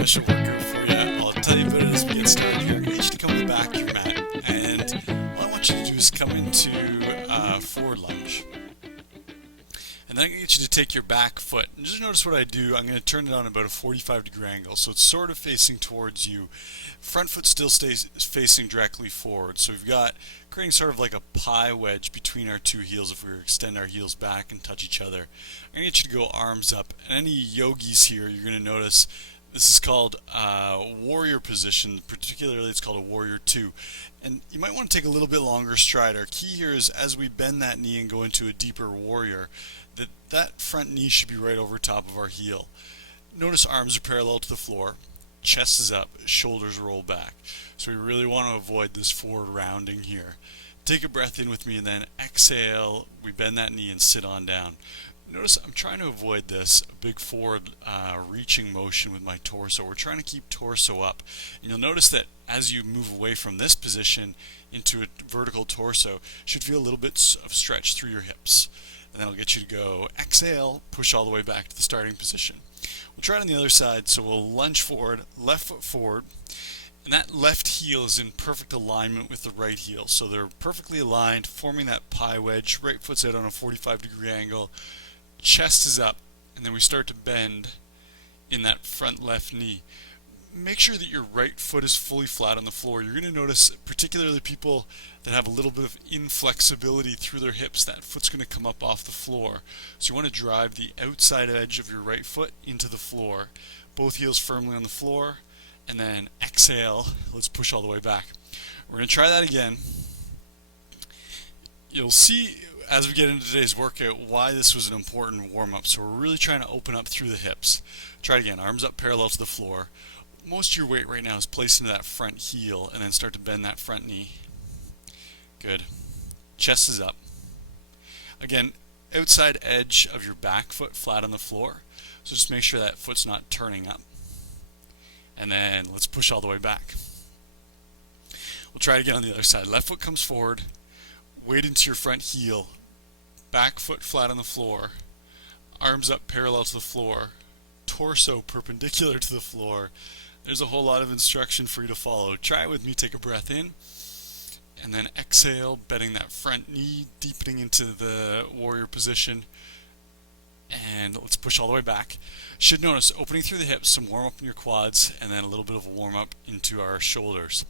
special workout for you. I'll tell you about it as we get started here. I'm going to get you to come to the back of your mat, and all I want you to do is come into forward lunge. And then I'm going to get you to take your back foot. And just notice what I do. I'm going to turn it on about a 45-degree angle, so it's sort of facing towards you. Front foot still stays facing directly forward. So we've got creating sort of like a pie wedge between our two heels if we were to extend our heels back and touch each other. I'm going to get you to go arms up. And any yogis here, you're going to notice this is called warrior position. Particularly, it's called a warrior 2. And you might want to take a little bit longer stride. Our key here is as we bend that knee and go into a deeper warrior, that front knee should be right over top of our heel. Notice arms are parallel to the floor, chest is up, shoulders roll back. So we really want to avoid this forward rounding here. Take a breath in with me and then exhale. We bend that knee and sit on down. Notice I'm trying to avoid this big forward reaching motion with my torso. We're trying to keep torso up. And you'll notice that as you move away from this position into a vertical torso, you should feel a little bit of stretch through your hips. And then I'll get you to go exhale, push all the way back to the starting position. We'll try it on the other side, so we'll lunge forward, left foot forward, and that left heel is in perfect alignment with the right heel. So they're perfectly aligned, forming that pie wedge. Right foot's out on a 45-degree angle, chest is up, and then we start to bend in that front left knee. Make sure that your right foot is fully flat on the floor. You're going to notice, particularly people that have a little bit of inflexibility through their hips, that foot's going to come up off the floor. So you want to drive the outside edge of your right foot into the floor. Both heels firmly on the floor, and then exhale. Let's push all the way back. We're going to try that again. You'll see as we get into today's workout why this was an important warm-up. So we're really trying to open up through the hips. Try it again. Arms up parallel to the floor. Most of your weight right now is placed into that front heel, and then start to bend that front knee. Good. Chest is up. Again, outside edge of your back foot flat on the floor. So just make sure that foot's not turning up. And then let's push all the way back. We'll try it again on the other side. Left foot comes forward. Weight into your front heel. Back foot flat on the floor. Arms up parallel to the floor. Torso perpendicular to the floor. There's a whole lot of instruction for you to follow. Try it with me. Take a breath in and then exhale, bending that front knee, deepening into the warrior position, and let's push all the way back. Should notice opening through the hips, some warm up in your quads, and then a little bit of a warm up into our shoulders.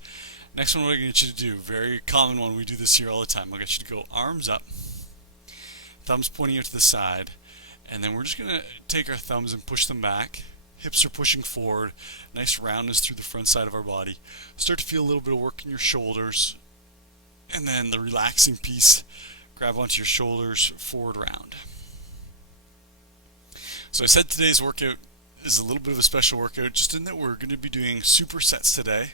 Next one, what I'm going to get you to do, very common one, we do this here all the time. I'll get you to go arms up, thumbs pointing out to the side, and then we're just going to take our thumbs and push them back. Hips are pushing forward, nice roundness through the front side of our body. Start to feel a little bit of work in your shoulders, and then the relaxing piece, grab onto your shoulders, forward round. So I said today's workout is a little bit of a special workout, just in that we're going to be doing supersets today.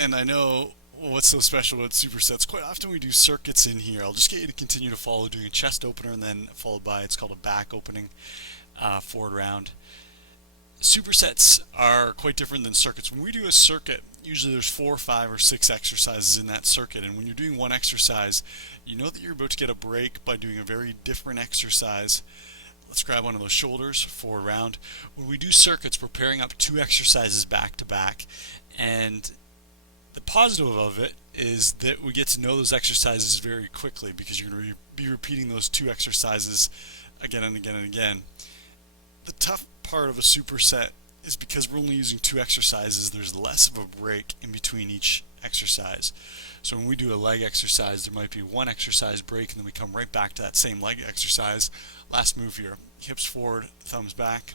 And I know what's so special about supersets, quite often we do circuits in here. I'll just get you to continue to follow, doing a chest opener and then followed by, it's called a back opening, forward round. Supersets are quite different than circuits. When we do a circuit, usually there's 4, 5, or 6 exercises in that circuit, and when you're doing one exercise, you know that you're about to get a break by doing a very different exercise. Let's grab one of those shoulders, forward round. When we do circuits, we're pairing up 2 exercises back to back, and the positive of it is that we get to know those exercises very quickly because you're going to be repeating those 2 exercises again and again and again. The tough part of a superset is because we're only using 2 exercises, there's less of a break in between each exercise. So when we do a leg exercise, there might be 1 exercise break and then we come right back to that same leg exercise. Last move here, hips forward, thumbs back.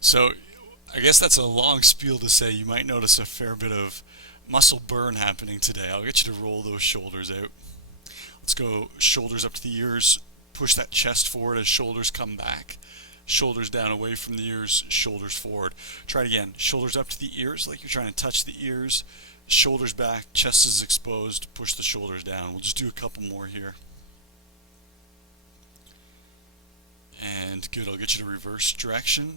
So I guess that's a long spiel to say you might notice a fair bit of muscle burn happening today. I'll get you to roll those shoulders out. Let's go shoulders up to the ears, push that chest forward as shoulders come back. Shoulders down away from the ears, shoulders forward. Try it again. Shoulders up to the ears like you're trying to touch the ears. Shoulders back, chest is exposed, push the shoulders down. We'll just do a couple more here. And good, I'll get you to reverse direction.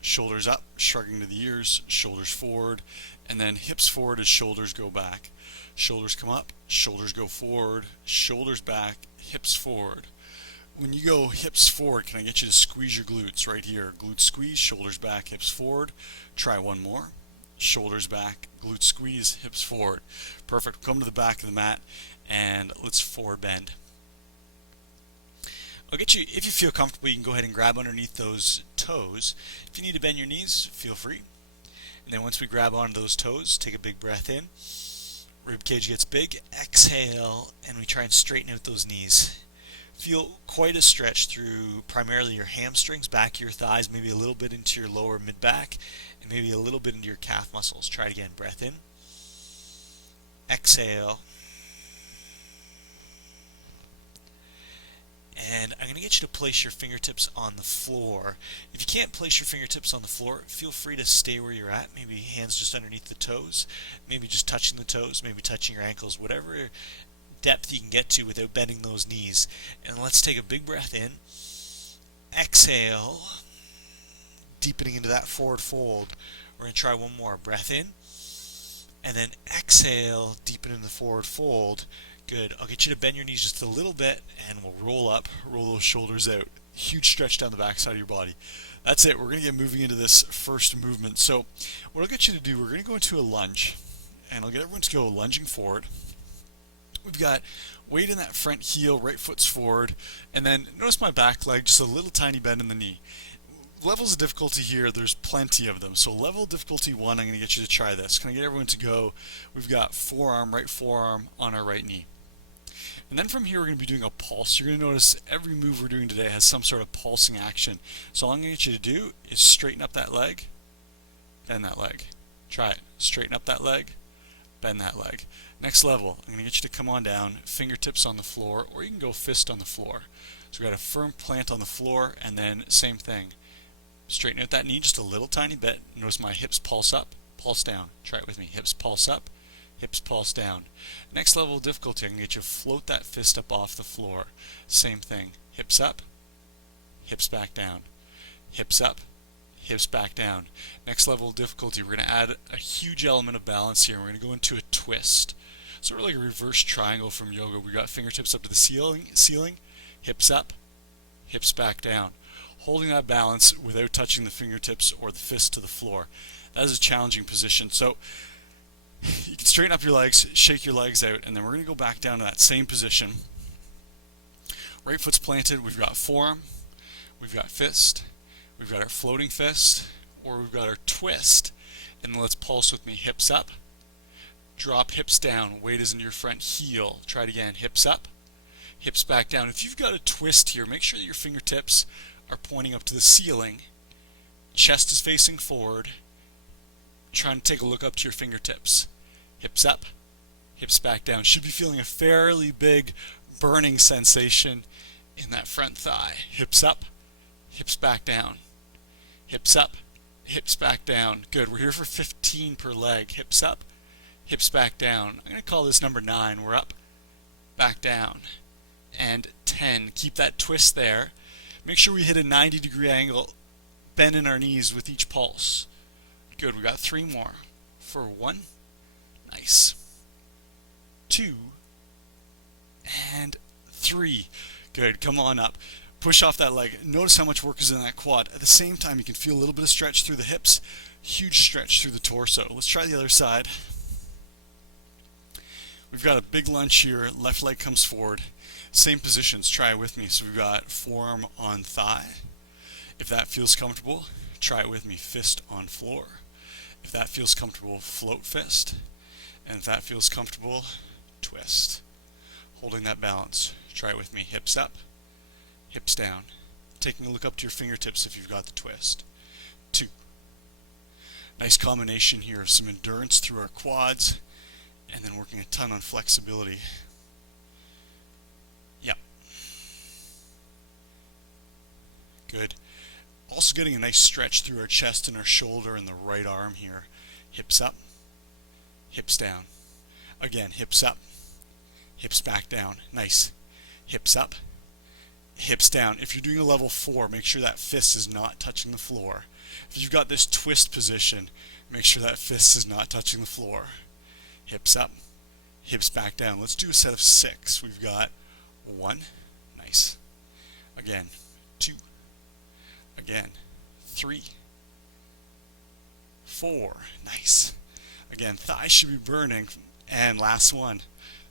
Shoulders up, shrugging to the ears, shoulders forward, and then hips forward as shoulders go back. Shoulders come up, shoulders go forward, shoulders back, hips forward. when you go hips forward, can I get you to squeeze your glutes right here? Glute squeeze, shoulders back, hips forward. Try one more. Shoulders back, glute squeeze, hips forward. Perfect. Come to the back of the mat and let's forward bend. I'll get you, if you feel comfortable, you can go ahead and grab underneath those toes. If you need to bend your knees, feel free. And then once we grab onto those toes, take a big breath in. Rib cage gets big. Exhale, and we try and straighten out those knees. Feel quite a stretch through primarily your hamstrings, back of your thighs, maybe a little bit into your lower mid-back, and maybe a little bit into your calf muscles. Try it again. Breath in. Exhale. And I'm going to get you to place your fingertips on the floor. If you can't place your fingertips on the floor, feel free to stay where you're at. Maybe hands just underneath the toes, maybe just touching the toes, maybe touching your ankles, whatever depth you can get to without bending those knees. And let's take a big breath in. Exhale, deepening into that forward fold. We're going to try one more. Breath in, and then exhale, deepen in the forward fold. Good. I'll get you to bend your knees just a little bit, and we'll roll up, roll those shoulders out. Huge stretch down the back side of your body. That's it. We're going to get moving into this first movement. So what I'll get you to do, we're going to go into a lunge, and I'll get everyone to go lunging forward. We've got weight in that front heel, right foot's forward, and then notice my back leg, just a little tiny bend in the knee. Levels of difficulty here, there's plenty of them. So level difficulty 1, I'm going to get you to try this. Can I get everyone to go? We've got forearm, right forearm on our right knee. And then from here we're going to be doing a pulse. You're going to notice every move we're doing today has some sort of pulsing action. So all I'm going to get you to do is straighten up that leg, bend that leg. Try it. Straighten up that leg, bend that leg. Next level, I'm going to get you to come on down, fingertips on the floor, or you can go fist on the floor. So we've got a firm plant on the floor, and then same thing. Straighten out that knee just a little tiny bit. Notice my hips pulse up, pulse down. Try it with me. Hips pulse up, hips pulse down. Next level of difficulty, I can get you to float that fist up off the floor. Same thing. Hips up, hips back down. Hips up, hips back down. Next level of difficulty, we're going to add a huge element of balance here. We're going to go into a twist. Sort of like a reverse triangle from yoga. We got fingertips up to the ceiling, hips up, hips back down. Holding that balance without touching the fingertips or the fist to the floor. That is a challenging position. So you can straighten up your legs, shake your legs out, and then we're going to go back down to that same position. Right foot's planted, we've got forearm, we've got fist, we've got our floating fist, or we've got our twist. And then let's pulse with me. Hips up, drop hips down, weight is into your front heel. Try it again. Hips up, hips back down. If you've got a twist here, make sure that your fingertips are pointing up to the ceiling. Chest is facing forward. Trying to take a look up to your fingertips. Hips up, hips back down. Should be feeling a fairly big burning sensation in that front thigh. Hips up, hips back down. Hips up, hips back down. Good. We're here for 15 per leg. Hips up, hips back down. I'm going to call this number 9. We're up, back down, and 10. Keep that twist there. Make sure we hit a 90-degree angle, bend in our knees with each pulse. Good, we got 3 more. For 1, nice. 2, and 3. Good, come on up. Push off that leg. Notice how much work is in that quad. At the same time, you can feel a little bit of stretch through the hips, huge stretch through the torso. Let's try the other side. We've got a big lunge here, left leg comes forward. Same positions, try it with me. So we've got forearm on thigh. If that feels comfortable, try it with me. Fist on floor. If that feels comfortable, float fist. And if that feels comfortable, twist. Holding that balance. Try it with me. Hips up, hips down. Taking a look up to your fingertips if you've got the twist. 2. Nice combination here of some endurance through our quads and then working a ton on flexibility. Yep. Good. Also getting a nice stretch through our chest and our shoulder and the right arm here. Hips up, hips down. Again, hips up, hips back down. Nice. Hips up, hips down. If you're doing a level 4, make sure that fist is not touching the floor. If you've got this twist position, make sure that fist is not touching the floor. Hips up, hips back down. Let's do a set of 6. We've got 1, nice. Again, 2. Again, 3. 4. Nice. Again, thighs should be burning. And last one,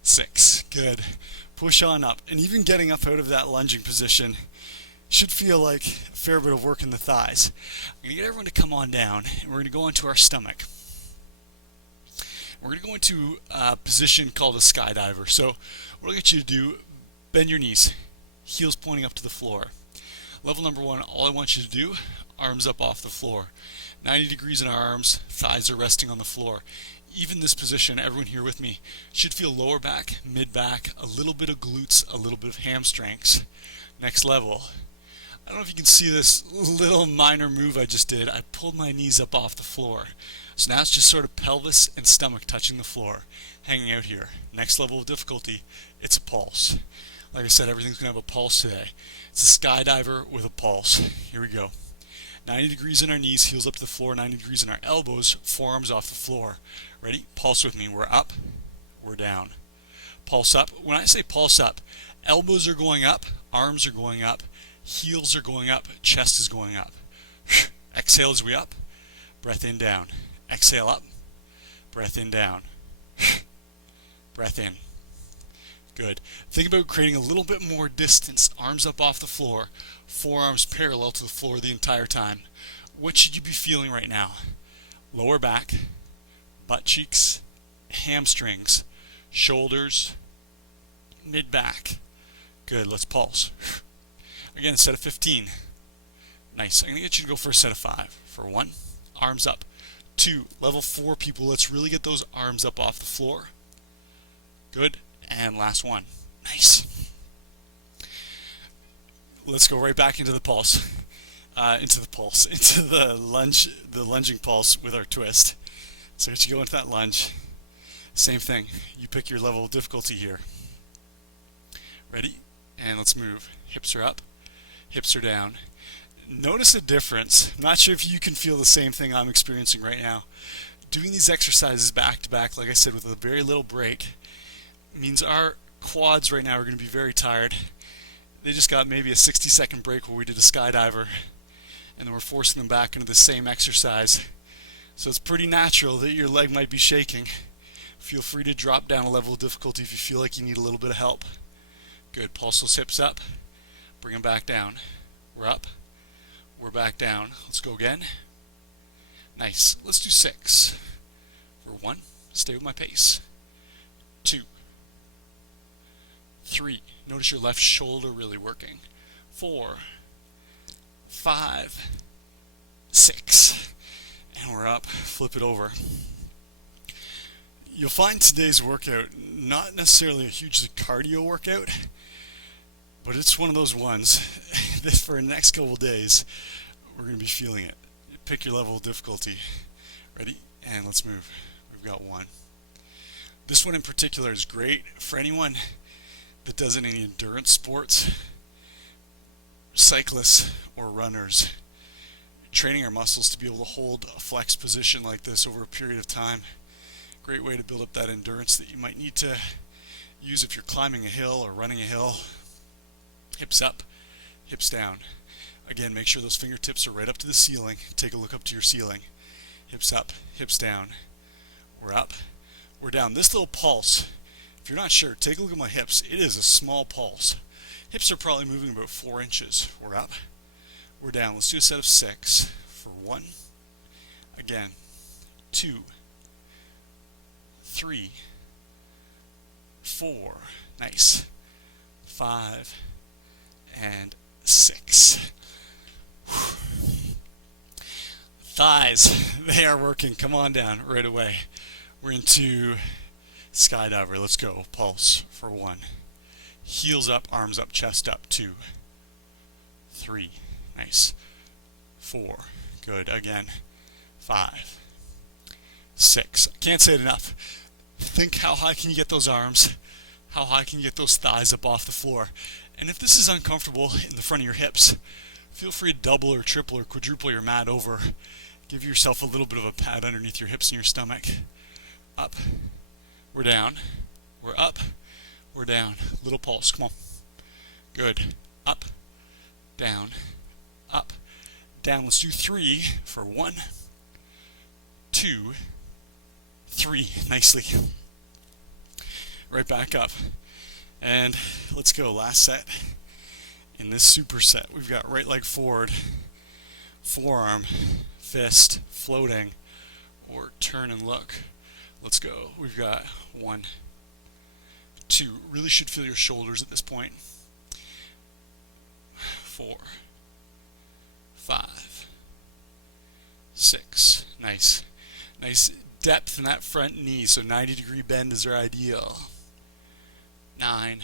6. Good. Push on up. And even getting up out of that lunging position should feel like a fair bit of work in the thighs. I'm going to get everyone to come on down, and we're going to go into our stomach. We're going to go into a position called a skydiver. So what I'll get you to do, bend your knees, heels pointing up to the floor. Level number 1, all I want you to do, arms up off the floor. 90 degrees in our arms, thighs are resting on the floor. Even this position, everyone here with me, should feel lower back, mid back, a little bit of glutes, a little bit of hamstrings. Next level. I don't know if you can see this little minor move I just did. I pulled my knees up off the floor. So now it's just sort of pelvis and stomach touching the floor, hanging out here. Next level of difficulty, it's a pulse. Like I said, everything's going to have a pulse today. It's a skydiver with a pulse. Here we go. 90 degrees in our knees, heels up to the floor, 90 degrees in our elbows, forearms off the floor. Ready? Pulse with me. We're up, we're down. Pulse up. When I say pulse up, elbows are going up, arms are going up, heels are going up, chest is going up. Exhale as we up, breath in, down. Exhale up, breath in, down. Breath in. Good. Think about creating a little bit more distance, arms up off the floor, forearms parallel to the floor the entire time. What should you be feeling right now? Lower back, butt cheeks, hamstrings, shoulders, mid back. Good. Let's pulse. Again, set of 15. Nice. I'm going to get you to go for a set of 5. For 1, arms up. 2, level 4 people, let's really get those arms up off the floor. Good. And last one. Nice. Let's go right back into the pulse. Into the lunging pulse with our twist. So as you go into that lunge, same thing. You pick your level of difficulty here. Ready? And let's move. Hips are up, hips are down. Notice a difference. I'm not sure if you can feel the same thing I'm experiencing right now. Doing these exercises back to back, like I said, with a very little break, means our quads right now are going to be very tired. They just got maybe a 60-second break where we did a skydiver, and then we're forcing them back into the same exercise. So it's pretty natural that your leg might be shaking. Feel free to drop down a level of difficulty if you feel like you need a little bit of help. Good. Pulse those hips up. Bring them back down. We're up. We're back down. Let's go again. Nice. Let's do 6. For 1, stay with my pace. 2, 3. Notice your left shoulder really working. 4, 5, 6. And we're up. Flip it over. You'll find today's workout not necessarily a hugely cardio workout, but it's one of those ones that for the next couple of days, we're going to be feeling it. Pick your level of difficulty. Ready? And let's move. We've got 1. This one in particular is great for anyone that does any endurance sports, cyclists or runners. Training our muscles to be able to hold a flex position like this over a period of time. Great way to build up that endurance that you might need to use if you're climbing a hill or running a hill. Hips up, hips down. Again, make sure those fingertips are right up to the ceiling. Take a look up to your ceiling. Hips up, hips down. We're up, we're down. This little pulse, if you're not sure, take a look at my hips. It is a small pulse. Hips are probably moving about 4 inches. We're up, we're down. Let's do a set of 6. For 1, again, 2, 3, 4, nice, 5, and 6. Thighs, they are working. Come on down right away. We're into skydiver. Let's go. Pulse for 1. Heels up, arms up, chest up. 2, 3, nice. 4, good. Again. 5, 6. I can't say it enough. Think how high can you get those arms? How high can you get those thighs up off the floor? And if this is uncomfortable in the front of your hips, feel free to double or triple or quadruple your mat over. Give yourself a little bit of a pad underneath your hips and your stomach. Up, we're down, we're up, we're down. Little pulse, come on. Good. Up, down, up, down. Let's do 3 for 1, 2, 3. Nicely. Right back up. And let's go. Last set. In this superset, we've got right leg forward, forearm, fist, floating, or turn and look. Let's go. We've got 1, 2. Really should feel your shoulders at this point. 4, 5, 6. Nice. Nice depth in that front knee, so 90-degree bend is our ideal. 9,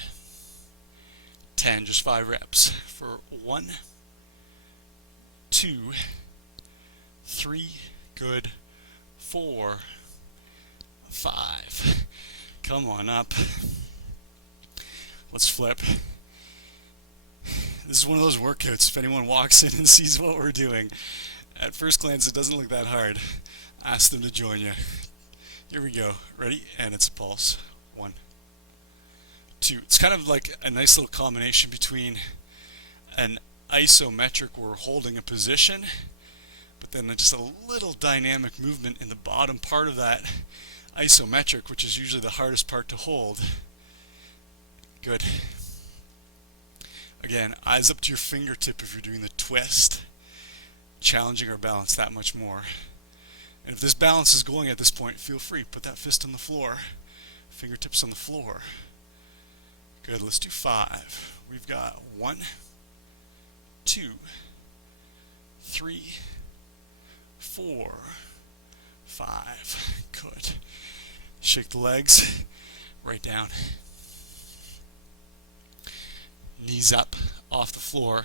10, just 5 reps for 1, 2, 3, good, 4, 5. Come on up. Let's flip. This is one of those workouts, if anyone walks in and sees what we're doing, at first glance it doesn't look that hard. Ask them to join you. Here we go. Ready? And it's a pulse. 1, 2. It's kind of like a nice little combination between an isometric, where we're holding a position, but then just a little dynamic movement in the bottom part of that isometric, which is usually the hardest part to hold. Good. Again, eyes up to your fingertip if you're doing the twist, challenging our balance that much more. And if this balance is going at this point, feel free, put that fist on the floor, fingertips on the floor. Good, let's do 5. We've got 1, 2, 3, 4, 5. Good. Shake the legs, right down. Knees up, off the floor,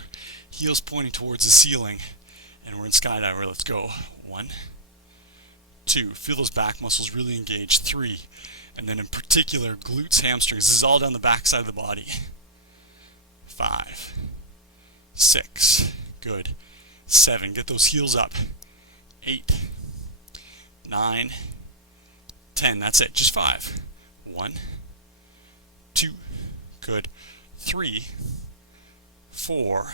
heels pointing towards the ceiling, and we're in skydiver. Let's go. 1, 2. Feel those back muscles really engage. 3. And then in particular, glutes, hamstrings. This is all down the back side of the body. 5, 6. Good. 7. Get those heels up. 8, 9, 10. That's it. Just 5. 1, 2. Good. 3, 4,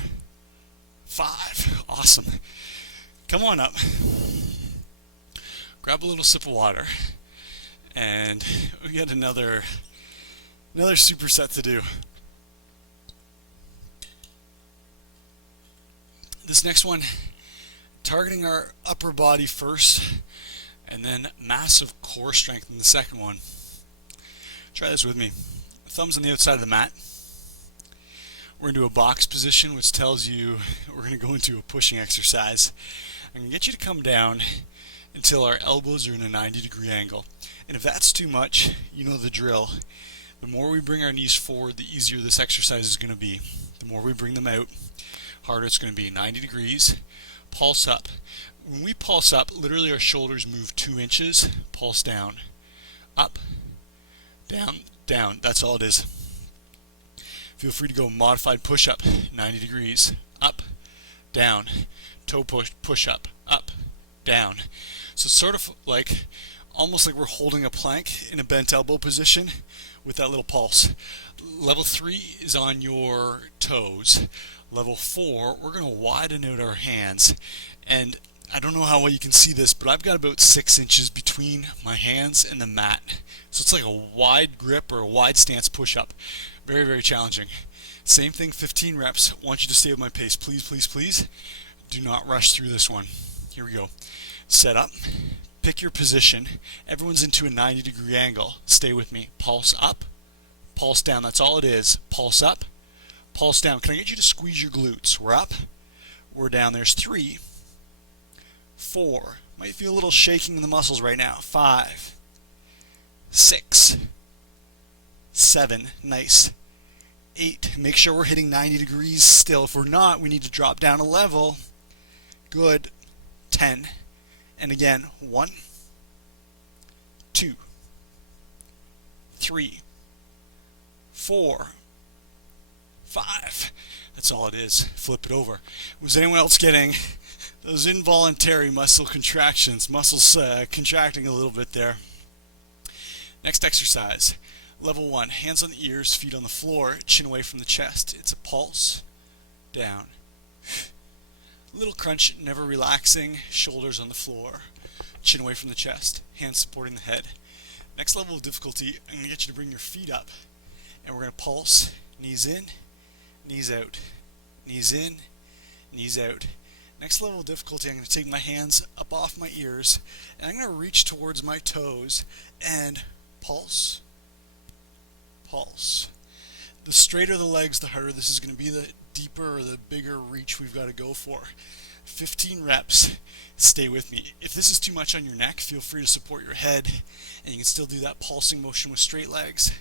5. Awesome. Come on up. Grab a little sip of water. And we got another superset to do. This next one, targeting our upper body first, and then massive core strength in the second one. Try this with me. Thumbs on the outside of the mat. We're into a box position, which tells you we're going to go into a pushing exercise. I'm going to get you to come down until our elbows are in a 90-degree angle. And if that's too much, you know the drill. The more we bring our knees forward, the easier this exercise is going to be. The more we bring them out, harder it's going to be. 90 degrees, pulse up. When we pulse up, literally our shoulders move 2 inches, pulse down. Up, down, down. That's all it is. Feel free to go modified push-up, 90 degrees, up, down, toe push up, down. So sort of like, almost like we're holding a plank in a bent elbow position with that little pulse. Level 3 is on your toes. Level 4, we're going to widen out our hands. And I don't know how well you can see this, but I've got about 6 inches between my hands and the mat. So it's like a wide grip or a wide stance push-up. Very, very challenging. Same thing, 15 reps. I want you to stay with my pace. Please, please, please. Do not rush through this one. Here we go. Set up. Pick your position. Everyone's into a 90-degree angle. Stay with me. Pulse up. Pulse down. That's all it is. Pulse up. Pulse down. Can I get you to squeeze your glutes? We're up. We're down. There's 3, 4. Might feel a little shaking in the muscles right now. 5, 6, 7. Nice. 8. Make sure we're hitting 90 degrees still. If we're not, we need to drop down a level. Good. 10. And again, 1, 2, 3, 4, 5. That's all it is. Flip it over. Was anyone else getting those involuntary muscle contractions? Muscles contracting a little bit there. Next exercise. Level 1. Hands on the ears, feet on the floor, chin away from the chest. It's a pulse. Down, Little crunch, never relaxing, shoulders on the floor, chin away from the chest, hands supporting the head. Next level of difficulty, I'm going to get you to bring your feet up, and we're going to pulse, knees in, knees out, knees in, knees out. Next level of difficulty, I'm going to take my hands up off my ears, and I'm going to reach towards my toes and pulse, pulse. The straighter the legs, the harder this is going to be, the deeper or the bigger reach we've got to go for. 15 reps. Stay with me. If this is too much on your neck, feel free to support your head, and you can still do that pulsing motion with straight legs.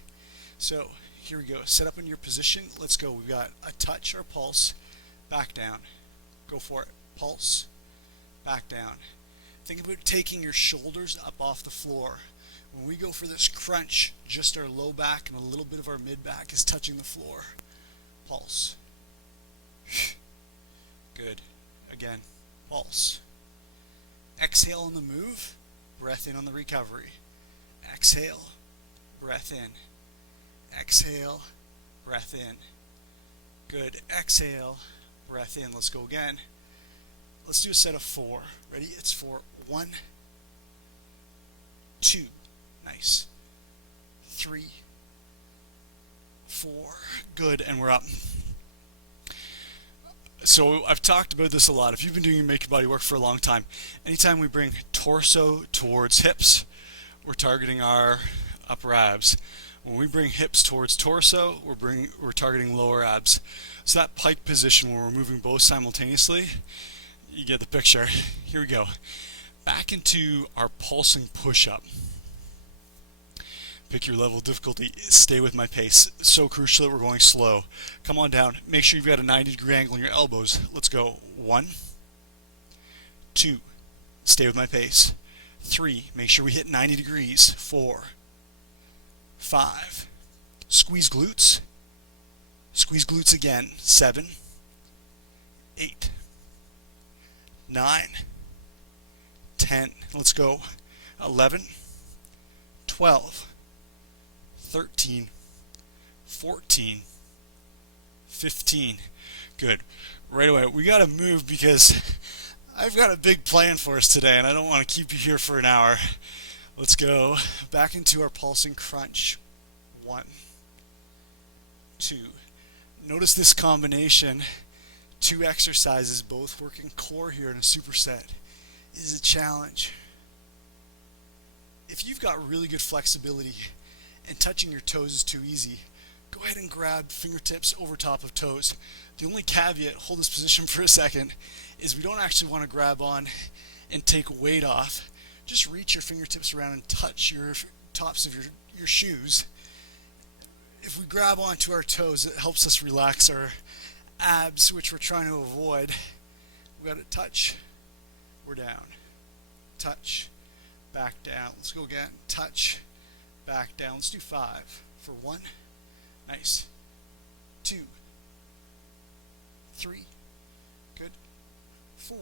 So here we go. Set up in your position. Let's go. We've got a touch or pulse, back down. Go for it. Pulse, back down. Think about taking your shoulders up off the floor. When we go for this crunch, just our low back and a little bit of our mid back is touching the floor. Pulse. Good. Again, pulse. Exhale on the move, breath in on the recovery. Exhale, breath in. Exhale, breath in. Good. Exhale, breath in. Let's go again. Let's do a set of 4. Ready? It's for 1, 2. Nice. 3, 4. Good. And we're up. So I've talked about this a lot. If you've been doing Make Your Body Work for a long time, anytime we bring torso towards hips, we're targeting our upper abs. When we bring hips towards torso, we're targeting lower abs. So that pike position where we're moving both simultaneously, you get the picture. Here we go. Back into our pulsing push-up. Pick your level of difficulty. Stay with my pace. It's so crucial that we're going slow. Come on down. Make sure you've got a 90-degree angle in your elbows. Let's go. 1, 2. Stay with my pace. 3. Make sure we hit 90 degrees. 4, 5. Squeeze glutes. Squeeze glutes again. 7, 8, 9, 10. Let's go. 11, 12. 13, 14, 15. Good. Right away, we got to move because I've got a big plan for us today and I don't want to keep you here for an hour. Let's go back into our pulsing crunch. 1, 2. Notice this combination. 2 exercises, both working core here in a superset, is a challenge. If you've got really good flexibility and touching your toes is too easy, go ahead and grab fingertips over top of toes. The only caveat, hold this position for a second, is we don't actually want to grab on and take weight off. Just reach your fingertips around and touch your tops of your shoes. If we grab onto our toes, it helps us relax our abs, which we're trying to avoid. We got to touch, we're down. Touch, back down. Let's go again. Touch, back down. Let's do 5 for 1. Nice. 2, 3. Good. 4,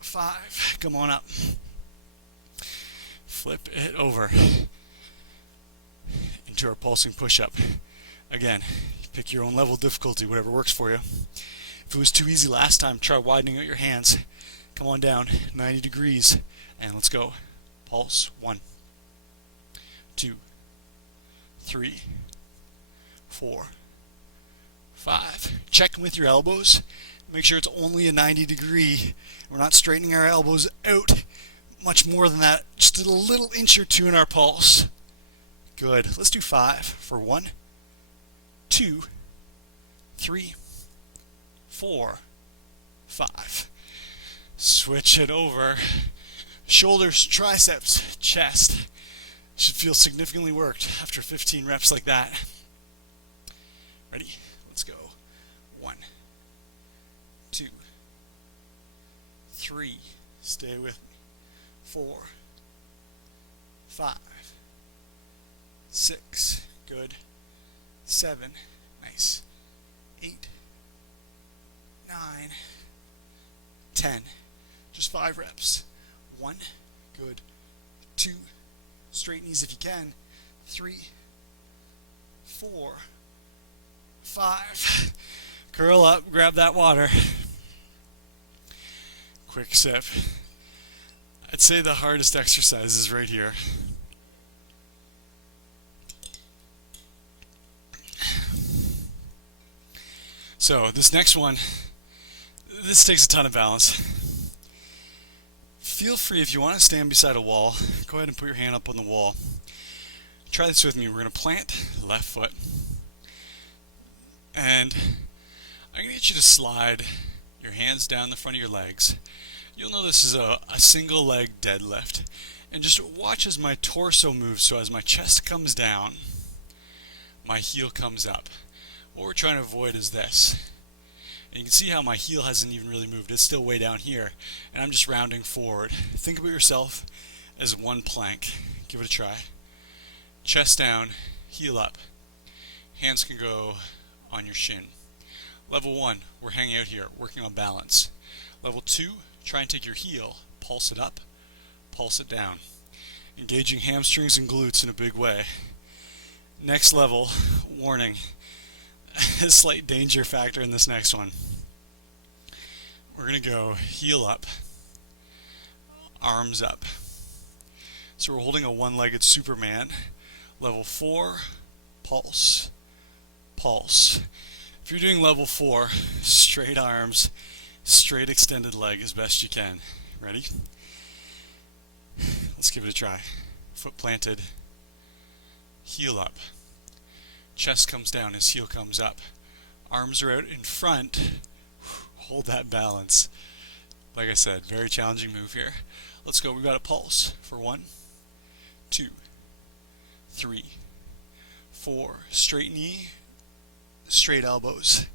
5. Come on up. Flip it over into our pulsing push-up. Again, pick your own level of difficulty, whatever works for you. If it was too easy last time, try widening out your hands. Come on down, 90 degrees, and let's go. Pulse. 1, 2, 3, 4, 5. Check with your elbows. Make sure it's only a 90 degree. We're not straightening our elbows out much more than that. Just a little inch or 2 in our pulse. Good. Let's do 5 for 1, 2, 3, 4, 5. Switch it over. Shoulders, triceps, chest. Should feel significantly worked after 15 reps like that. Ready? Let's go. 1, 2, 3. Stay with me. 4, 5, 6. Good. 7. Nice. 8, 9, 10. Just 5 reps. 1. Good. 2. Straight knees if you can. 3, 4, 5. Curl up, grab that water. Quick sip. I'd say the hardest exercise is right here. So this next one, this takes a ton of balance. Feel free, if you want to stand beside a wall, go ahead and put your hand up on the wall. Try this with me. We're going to plant left foot. And I'm going to get you to slide your hands down the front of your legs. You'll know this is a single leg deadlift. And just watch as my torso moves. So as my chest comes down, my heel comes up. What we're trying to avoid is this. And you can see how my heel hasn't even really moved. It's still way down here. And I'm just rounding forward. Think about yourself as one plank. Give it a try. Chest down, heel up. Hands can go on your shin. Level 1, we're hanging out here, working on balance. Level 2, try and take your heel, pulse it up, pulse it down. Engaging hamstrings and glutes in a big way. Next level, warning, a slight danger factor in this next one. We're going to go heel up, arms up. So we're holding a one-legged Superman. Level 4, pulse, pulse. If you're doing level 4, straight arms, straight extended leg as best you can. Ready? Let's give it a try. Foot planted, heel up. Chest comes down as heel comes up. Arms are out in front. Hold that balance. Like I said, very challenging move here. Let's go. We've got a pulse for 1, 2, 3, 4, straight knee, straight elbows.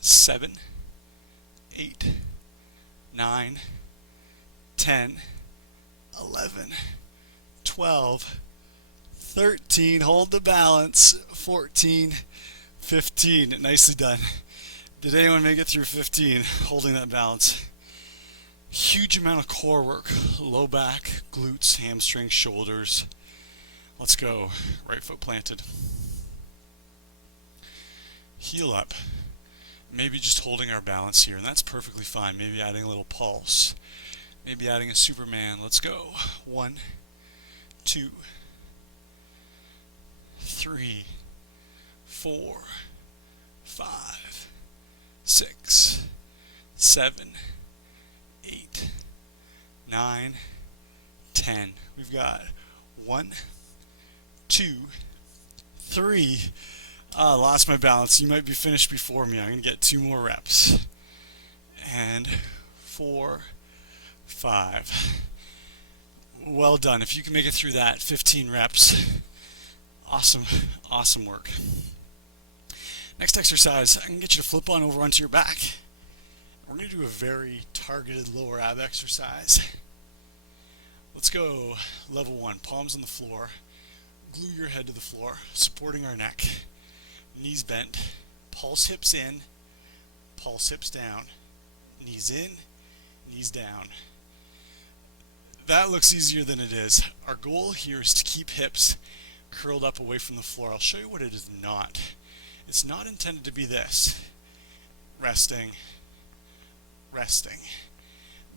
7, 8, 9, 10, 11, 12, 13, hold the balance, 14, 15, nicely done. Did anyone make it through 15 holding that balance? Huge amount of core work, low back, glutes, hamstrings, shoulders. Let's go. Right foot planted. Heel up. Maybe just holding our balance here, and that's perfectly fine. Maybe adding a little pulse. Maybe adding a Superman. Let's go. 1, 2, 3, 4, 5, 6, 7, 8, 9, 10. We've got 1, 2, 3. Lost my balance. You might be finished before me. I'm going to get 2 more reps. And 4, 5. Well done. If you can make it through that, 15 reps. Awesome, awesome work. Next exercise, I can get you to flip on over onto your back. We're going to do a very targeted lower ab exercise. Let's go level 1, palms on the floor. Glue your head to the floor, supporting our neck. Knees bent, pulse hips in, pulse hips down. Knees in, knees down. That looks easier than it is. Our goal here is to keep hips curled up away from the floor. I'll show you what it is not. It's not intended to be this. Resting, resting.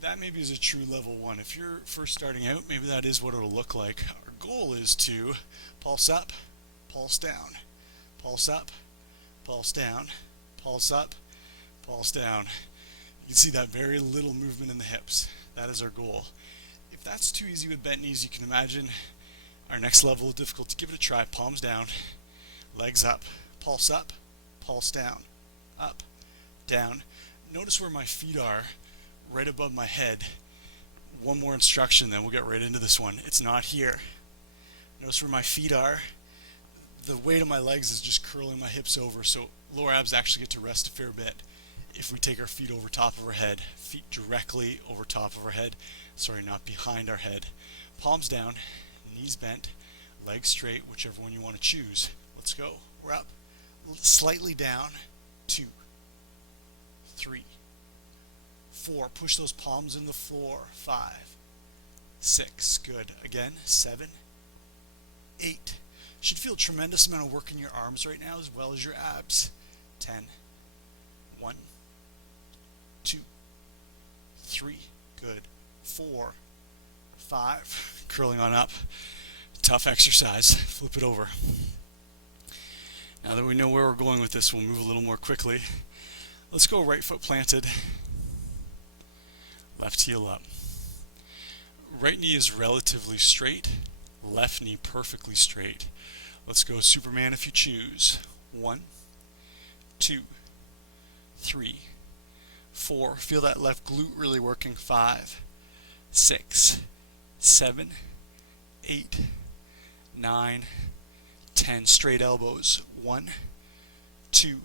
That maybe is a true level 1. If you're first starting out, maybe that is what it'll look like. Our goal is to pulse up, pulse down, pulse up, pulse down, pulse up, pulse down. You can see that very little movement in the hips. That is our goal. If that's too easy with bent knees, you can imagine our next level of difficulty. Give it a try. Palms down, legs up, pulse up, pulse down, up, down. Notice where my feet are, right above my head. One more instruction, then we'll get right into this one. It's not here. Notice where my feet are. The weight of my legs is just curling my hips over, so lower abs actually get to rest a fair bit if we take our feet over top of our head. Feet directly over top of our head. Sorry, not behind our head. Palms down, knees bent, legs straight, whichever one you want to choose. Let's go. We're up. Slightly down. 2, 3, 4. Push those palms in the floor. 5, 6. Good. Again. 7, 8. Should feel a tremendous amount of work in your arms right now as well as your abs. 10. 1, 2, 3. Good. 4, 5. Curling on up. Tough exercise. Flip it over. Now that we know where we're going with this, we'll move a little more quickly. Let's go right foot planted. Left heel up. Right knee is relatively straight. Left knee perfectly straight. Let's go Superman if you choose. 1, 2, 3, 4. Feel that left glute really working. 5, 6, 7, 8, 9, 10. Straight elbows. 1, 2,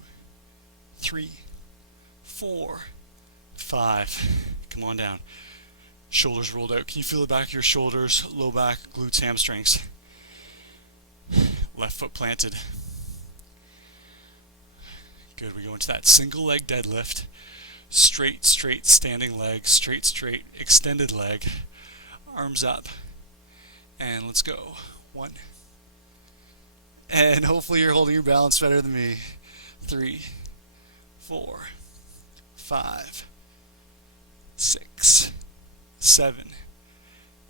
3, 4, 5. Come on down. Shoulders rolled out. Can you feel the back of your shoulders, low back, glutes, hamstrings? Left foot planted. Good. We go into that single leg deadlift. Straight, straight, standing leg. Straight, straight, extended leg. Arms up. And let's go. 1. And hopefully you're holding your balance better than me. 3, 4, 5, 6, 7,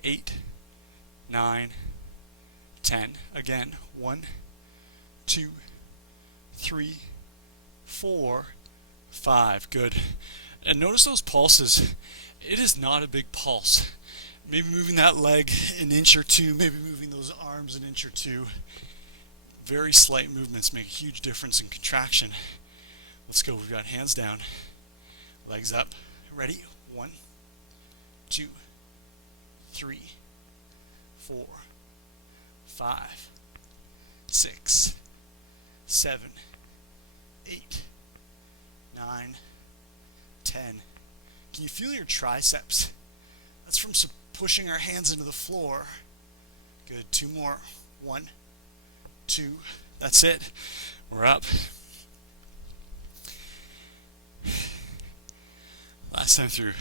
8, 9, 10. Again. 1, 2, 3, 4, 5. Good. And notice those pulses. It is not a big pulse. Maybe moving that leg an inch or two, maybe moving those arms an inch or two. Very slight movements make a huge difference in contraction. Let's go. We've got hands down, legs up. Ready? 1, 2, 3, 4, 5, 6, 7, 8, 9, 10. Can you feel your triceps? That's from pushing our hands into the floor. Good. 2 more. 1, 2. That's it. We're up. Last time through.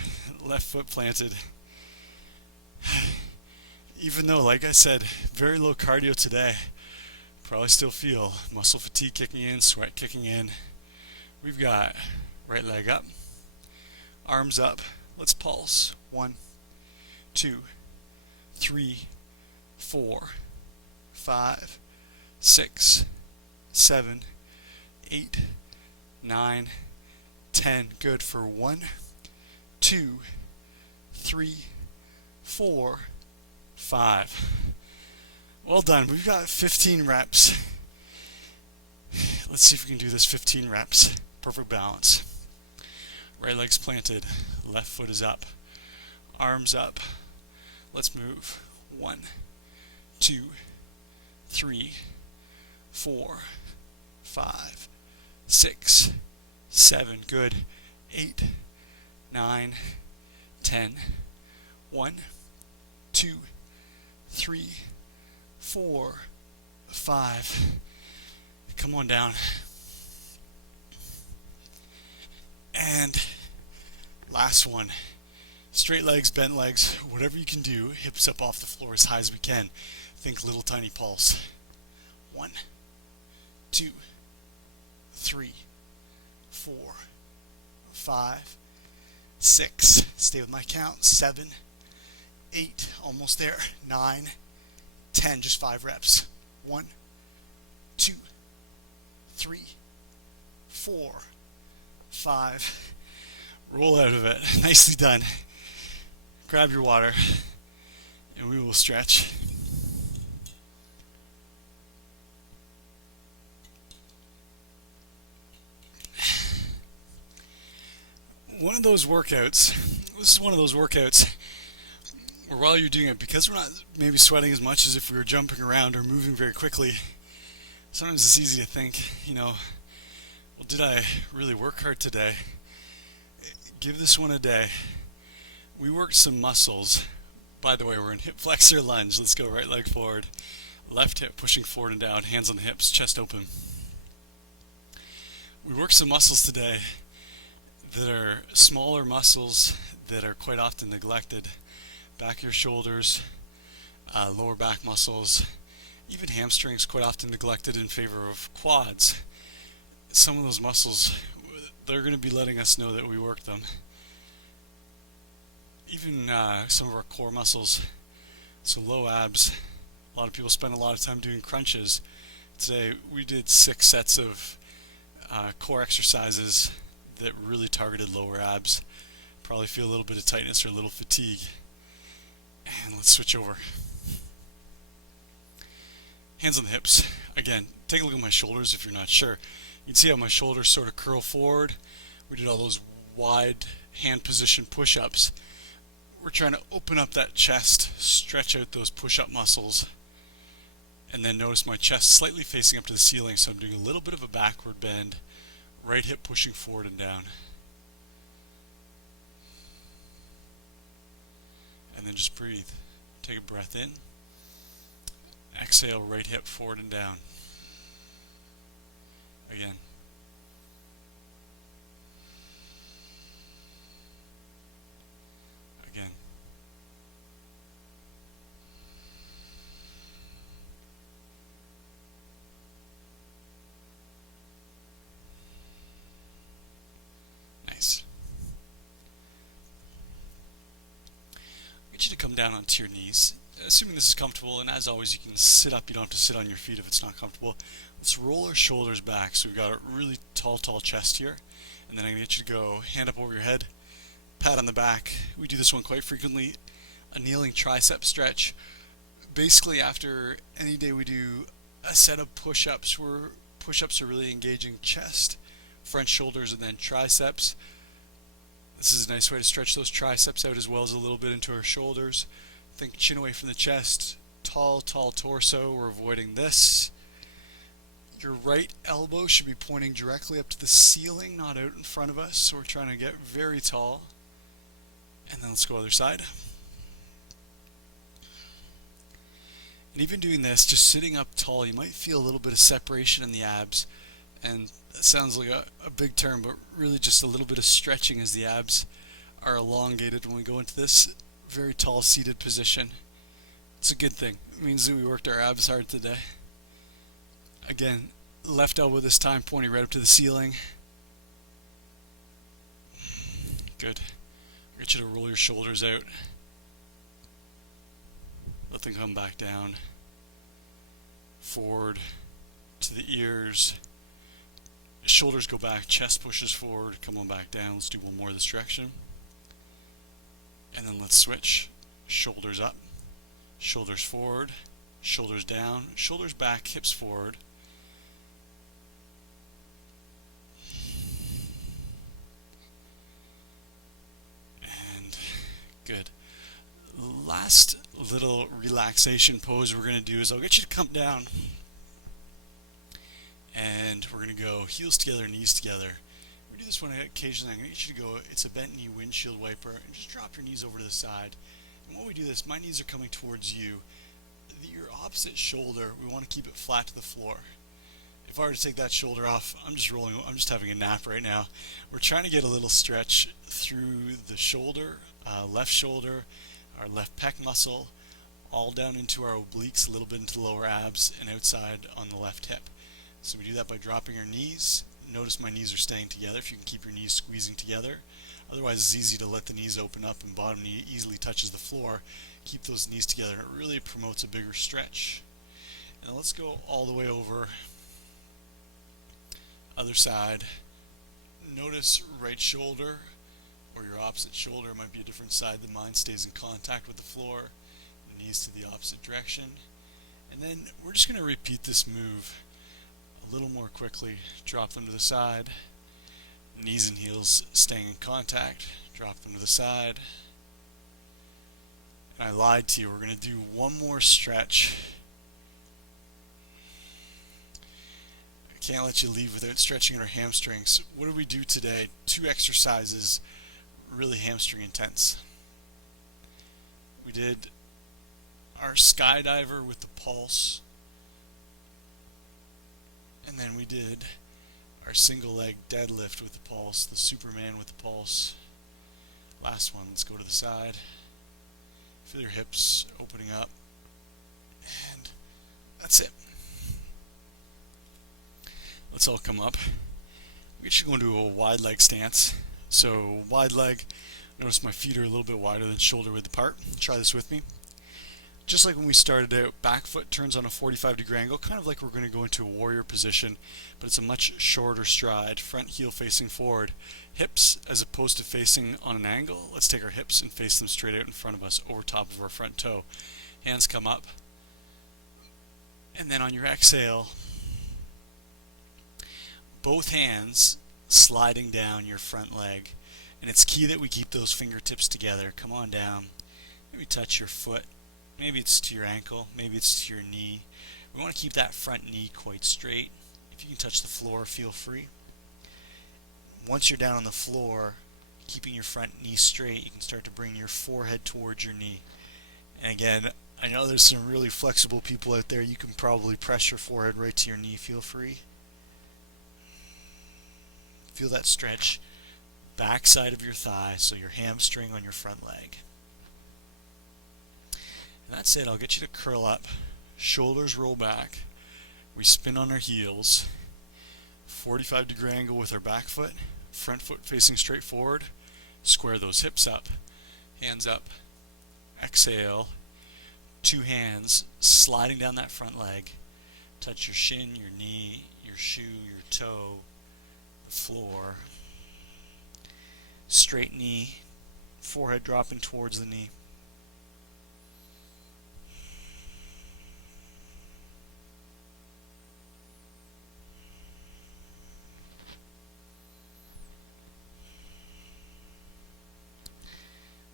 Left foot planted. Even though, like I said, very low cardio today, probably still feel muscle fatigue kicking in, sweat kicking in. We've got right leg up, arms up. Let's pulse. 1, 2, 3, 4, 5, 6, 7, 8, 9, 10. Good for 1, 2, 3, 4, 5. Well done. We've got 15 reps. Let's see if we can do this 15 reps. Perfect balance. Right leg's planted. Left foot is up. Arms up. Let's move. 1, 2, 3, 4, 5, 6, 7. Good. 8, 9, 10. 1, 2, 3, 4, 5. Come on down. And last one. Straight legs, bent legs, whatever you can do. Hips up off the floor as high as we can. Think little tiny pulse. 1, 2, 3, 4, 5, 6. Stay with my count. 7, 8. Almost there. 9, 10. Just 5 reps. 1, 2, 3, 4, 5. Roll out of it. Nicely done. Grab your water and we will stretch. One of those workouts, this is one of those workouts where while you're doing it, because we're not maybe sweating as much as if we were jumping around or moving very quickly, sometimes it's easy to think, well, did I really work hard today? Give this one a day. We worked some muscles. By the way, we're in hip flexor lunge. Let's go. Right leg forward. Left hip pushing forward and down. Hands on the hips, chest open. We worked some muscles today that are smaller muscles that are quite often neglected. Back of your shoulders, lower back muscles, even hamstrings quite often neglected in favor of quads. some of those muscles, they're going to be letting us know that we worked them. Even some of our core muscles, so low abs. A lot of people spend a lot of time doing crunches. Today we did 6 sets of core exercises that really targeted lower abs. Probably feel a little bit of tightness or a little fatigue. And let's switch over. Hands on the hips. Again, take a look at my shoulders if you're not sure. You can see how my shoulders sort of curl forward. We did all those wide hand position push-ups. We're trying to open up that chest, stretch out those push-up muscles, and then notice my chest slightly facing up to the ceiling, so I'm doing a little bit of a backward bend, right hip pushing forward and down. And then just breathe. Take a breath in. Exhale, right hip forward and down. Again. Again. Nice. I get you to come down onto your knees. Assuming this is comfortable, and as always you can sit up, you don't have to sit on your feet if it's not comfortable. Let's roll our shoulders back so we've got a really tall chest here, and then I'm going to get you to go hand up over your head, pat on the back. We do this one quite frequently, a kneeling tricep stretch. Basically after any day we do a set of push-ups where push-ups are really engaging chest, front shoulders, and then triceps. This is a nice way to stretch those triceps out as well as a little bit into our shoulders. Think chin away from the chest, tall torso. We're avoiding this. Your right elbow should be pointing directly up to the ceiling, not out in front of us. So we're trying to get very tall. And then let's go other side. And even doing this, just sitting up tall, you might feel a little bit of separation in the abs. And it sounds like a big term, but really just a little bit of stretching as the abs are elongated when we go into this very tall seated position. It's a good thing. It means that we worked our abs hard today. Again, left elbow this time pointing right up to the ceiling. Good. I'll get you to roll your shoulders out. Let them come back down. Forward to the ears. Shoulders go back, chest pushes forward, come on back down. Let's do one more this direction. And then let's switch. Shoulders up, shoulders forward, shoulders down, shoulders back, hips forward. And good. Last little relaxation pose we're going to do is I'll get you to come down. And we're going to go heels together, knees together. We do this one occasionally. I'm going to get you to go, it's a bent knee windshield wiper, and just drop your knees over to the side. And when we do this, my knees are coming towards you. Your opposite shoulder, we want to keep it flat to the floor. If I were to take that shoulder off, I'm just having a nap right now. We're trying to get a little stretch through the shoulder, left shoulder, our left pec muscle, all down into our obliques, a little bit into the lower abs, and outside on the left hip. So we do that by dropping our knees. Notice my knees are staying together. If you can keep your knees squeezing together. Otherwise it's easy to let the knees open up and bottom knee easily touches the floor. Keep those knees together. It really promotes a bigger stretch. And let's go all the way over. Other side. Notice right shoulder or your opposite shoulder might be a different side than mine stays in contact with the floor. Knees to the opposite direction. And then we're just going to repeat this move a little more quickly. Drop them to the side. Knees and heels staying in contact. Drop them to the side. And I lied to you. We're going to do one more stretch. I can't let you leave without stretching our hamstrings. What did we do today? 2 exercises, really hamstring intense. We did our skydiver with the pulse. And then we did our single leg deadlift with the pulse, the Superman with the pulse. Last one, let's go to the side. Feel your hips opening up. And that's it. Let's all come up. We should go into a wide leg stance. So wide leg, notice my feet are a little bit wider than shoulder width apart. Try this with me. Just like when we started out, back foot turns on a 45-degree angle, kind of like we're going to go into a warrior position, but it's a much shorter stride, front heel facing forward. Hips, as opposed to facing on an angle, let's take our hips and face them straight out in front of us, over top of our front toe. Hands come up. And then on your exhale, both hands sliding down your front leg. And it's key that we keep those fingertips together. Come on down. Maybe touch your foot. Maybe it's to your ankle, maybe it's to your knee. We want to keep that front knee quite straight. If you can touch the floor, feel free. Once you're down on the floor, keeping your front knee straight, you can start to bring your forehead towards your knee. And again, I know there's some really flexible people out there. You can probably press your forehead right to your knee. Feel free. Feel that stretch. Back side of your thigh, so your hamstring on your front leg. And that's it. I'll get you to curl up. Shoulders roll back. We spin on our heels. 45-degree angle with our back foot. Front foot facing straight forward. Square those hips up. Hands up. Exhale. Two hands sliding down that front leg. Touch your shin, your knee, your shoe, your toe, the floor. Straight knee. Forehead dropping towards the knee.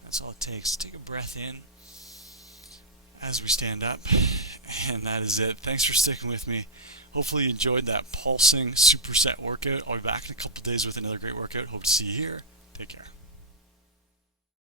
That's all it takes. Take a breath in as we stand up, and that is it. Thanks for sticking with me. Hopefully you enjoyed that pulsing superset workout. I'll be back in a couple days with another great workout. Hope to see you here. Take care.